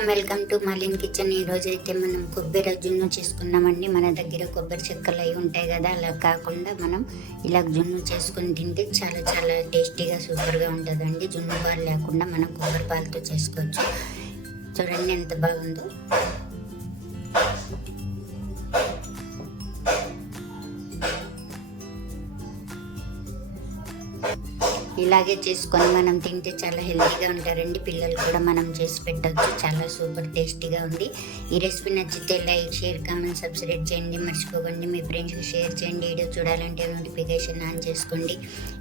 Welcome welcome to Malin kitchen. ఈ రోజు అయితే మనం కొబ్బరి జున్ను చేసుకున్నామండి. మన దగ్గర కొబ్బరి చెక్కలు అవి ఉంటాయి కదా అలా కాకుండా మనం ఇలా జున్ను చేసుకొని తింటే చాలా చాలా టేస్టీగా సూపర్గా ఉంటుందండి. జున్ను పాలు లేకుండా మనం కొబ్బరి పాలతో చేసుకోవచ్చు. చూడండి ఎంత బాగుందో. ఇలాగే చేసుకొని మనం తింటే చాలా హెల్తీగా ఉంటారండి. పిల్లలు కూడా మనం చేసి పెట్టవచ్చు చాలా సూపర్ టేస్టీగా ఉంది. ఈ రెసిపీ నచ్చితే లైక్ షేర్ కామెంట్ సబ్స్క్రైబ్ చేయండి. మర్చిపోకండి. మీ ఫ్రెండ్స్కి షేర్ చేయండి. వీడియో చూడాలంటే నోటిఫికేషన్ ఆన్ చేసుకోండి.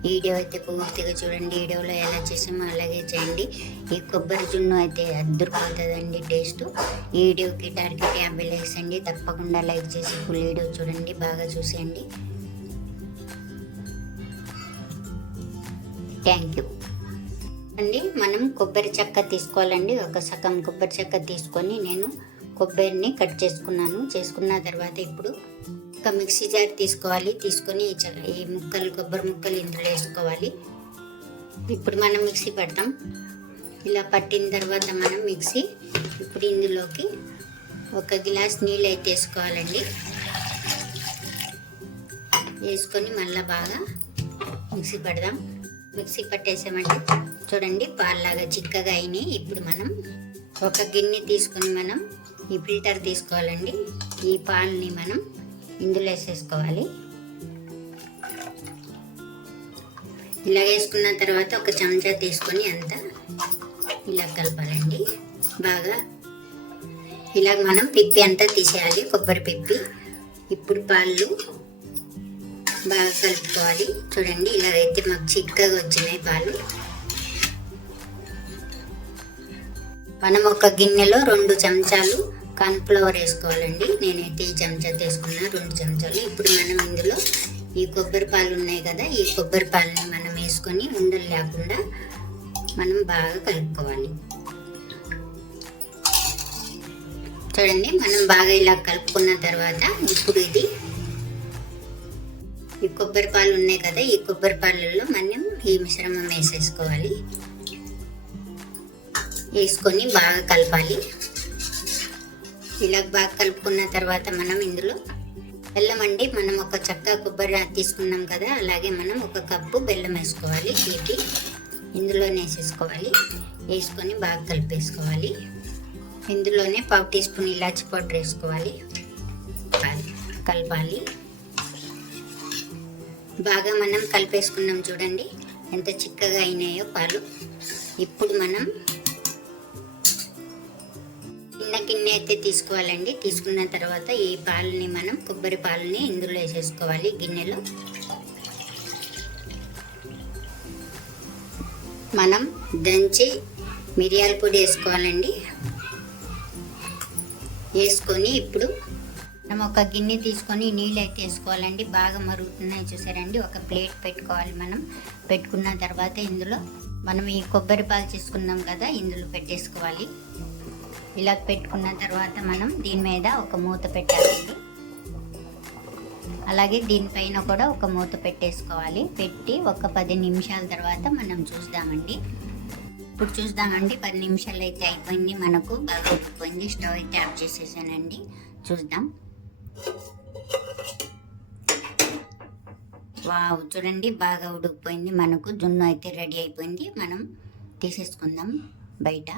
ఈ వీడియో అయితే పూర్తిగా చూడండి. వీడియోలో ఎలా చేసామో అలాగే చేయండి. ఈ కొబ్బరి జున్ను అయితే అద్దరిపోతుందండి టేస్ట్. ఈ వీడియోకి టార్గెట్ యాభై లైక్స్ అండి. తప్పకుండా లైక్ చేసి ఫుల్ వీడియో చూడండి. బాగా చూసేయండి. థ్యాంక్ యూ అండి మనం కొబ్బరి చెక్క తీసుకోవాలండి. ఒక సగం కొబ్బరి చెక్క తీసుకొని నేను కొబ్బరిని కట్ చేసుకున్నాను. చేసుకున్న తర్వాత ఇప్పుడు ఒక మిక్సీ జార్ తీసుకోవాలి. తీసుకొని ఈ ఈ ముక్కలు కొబ్బరి ముక్కలు ఇందులో వేసుకోవాలి. ఇప్పుడు మనం మిక్సీ పడతాం. ఇలా పట్టిన తర్వాత మనం మిక్సీ ఇప్పుడు ఇందులోకి ఒక గ్లాస్ నీళ్ళు అయితే వేసుకోవాలండి. వేసుకొని మళ్ళీ బాగా మిక్సీ పెడదాం. మిక్సీ పట్టేసామంటే చూడండి పాల్లాగా చిక్కగా అయినాయి. ఇప్పుడు మనం ఒక గిన్నె తీసుకొని మనం ఈ ఫిల్టర్ తీసుకోవాలండి. ఈ పాలని మనం ఇందులో వేసేసుకోవాలి. ఇలా వేసుకున్న తర్వాత ఒక చెంచా తీసుకొని అంతా ఇలా కలపాలండి. బాగా ఇలా మనం పిప్పి అంతా తీసేయాలి కొబ్బరి పిప్పి. ఇప్పుడు పాలు బాగా కలుపుకోవాలి చూడండి ఇలా అయితే మాకు చిక్కగా వచ్చినాయి పాలు. మనం ఒక గిన్నెలో రెండు చెంచాలు కార్న్ఫ్లవర్ వేసుకోవాలండి. నేనైతే ఈ చెంచా తీసుకున్నా రెండు చెంచాలు. ఇప్పుడు మనం ఇందులో ఈ కొబ్బరి పాలు ఉన్నాయి కదా ఈ కొబ్బరి పాలని మనం వేసుకొని ఉండలు లేకుండా మనం బాగా కలుపుకోవాలి. చూడండి మనం బాగా ఇలా కలుపుకున్న తర్వాత ఇప్పుడు ఇది ఈ కొబ్బరి పాలు ఉన్నాయి కదా ఈ కొబ్బరి పాలల్లో మనం ఈ మిశ్రమం వేసేసుకోవాలి. వేసుకొని బాగా కలపాలి. ఇలా బాగా కలుపుకున్న తర్వాత మనం ఇందులో బెల్లం అండి మనం ఒక చక్క కొబ్బరి తీసుకున్నాం కదా అలాగే మనం ఒక కప్పు బెల్లం వేసుకోవాలి తీపి ఇందులోనే వేసేసుకోవాలి. వేసుకొని బాగా కలిపేసుకోవాలి. ఇందులోనే పావు టీ స్పూన్ ఇలాచి పౌడర్ వేసుకోవాలి. కలపాలి. బాగా మనం కలిపేసుకున్నాం చూడండి. ఎంత చిక్కగా అయినాయో పాలు. ఇప్పుడు మనం చిన్న గిన్నె అయితే తీసుకోవాలండి. తీసుకున్న తర్వాత ఈ పాలని మనం కొబ్బరి పాలని ఇందులో వేసేసుకోవాలి గిన్నెలో. మనం దంచి మిరియాల పొడి వేసుకోవాలండి. వేసుకొని ఇప్పుడు మనం ఒక గిన్నె తీసుకొని నీళ్ళు అయితే వేసుకోవాలండి బాగా మరుగుతున్నాయి చూసారండి. ఒక ప్లేట్ పెట్టుకోవాలి మనం. పెట్టుకున్న తర్వాత ఇందులో మనం ఈ కొబ్బరి పాలు చేసుకున్నాం కదా ఇందులో పెట్టేసుకోవాలి. ఇలా పెట్టుకున్న తర్వాత మనం దీని మీద ఒక మూత పెట్టాలండి. అలాగే దీనిపైన కూడా ఒక మూత పెట్టేసుకోవాలి. పెట్టి ఒక పది నిమిషాల తర్వాత మనం చూద్దామండి ఇప్పుడు చూద్దామండి పది నిమిషాలు అయితే అయిపోయింది. మనకు బాగా ఉడికిపోయింది. స్టవ్ అయితే ఆఫ్ చేసేసానండి. చూద్దాం. వావ్ చూడండి బాగా ఉడికిపోయింది. మనకు జున్ను అయితే రెడీ అయిపోయింది. మనం తీసేసుకుందాం బయట.